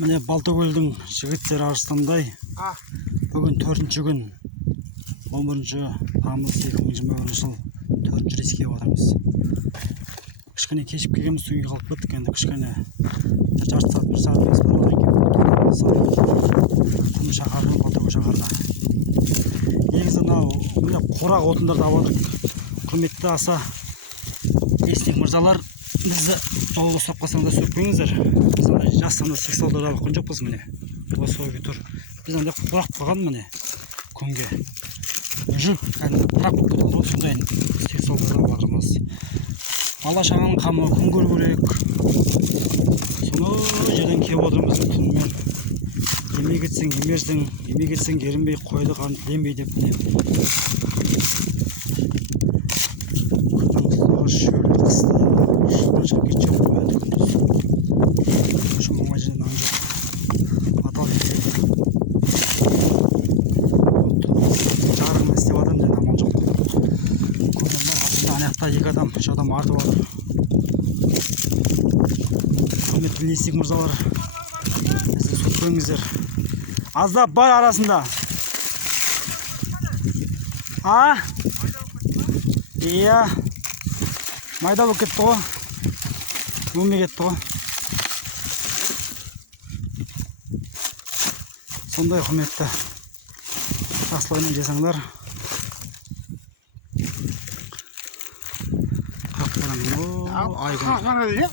Міне Балтакөлдің жігіттері арыстандай. Бүгін 4-ші күн 11 тамыз 2021 жыл 4-ші рейске отырмыз. Кішкене кешіп келгенбіз, үйге қалып кеттік. Енді кішкене жарты сағат, 1 сағатымыз бар екен. Күн шаһардан Балтакөл шаһарына. Негізі мына қорақ отындарды алып отырдық. Құрметті аса естек мырзалар, бізді жолға ұстап қалсаңдар сөкпеңіздер. Біз андай жастанда сексуалдарды алып жоқпыз міне. Осы ойға тұр. Біз андай құрақ қойған міне күнге. Жүк кәдімгі құрақ болып кетеді ғой, сондай сексуалдарды алып жатырмыз. Бала шағаның қамы күн көру керек. Соны жерден келіп отырмыз түнімен. Емей кетсең емерсің, емей кетсең ерінбей, қойды қарын тіленбей деп міне. Şöyle kıstı, şuradan çok geçiyor, böyle gündüz. Şu amacından ancak atal ediyor. Çağırın istep adam dedi ama çok. Koyunlar aslında ayakta iki adam, şu adam artı var. Kıymetli Estek mırzalar, siz tutmayınızlar. Az da var arasında. Ha? İyi. Майда болып кетті ғой, өлмей кетті ғой. Сондай құрметті жақсылығымен жесаңдар. Қақ барам, айғын.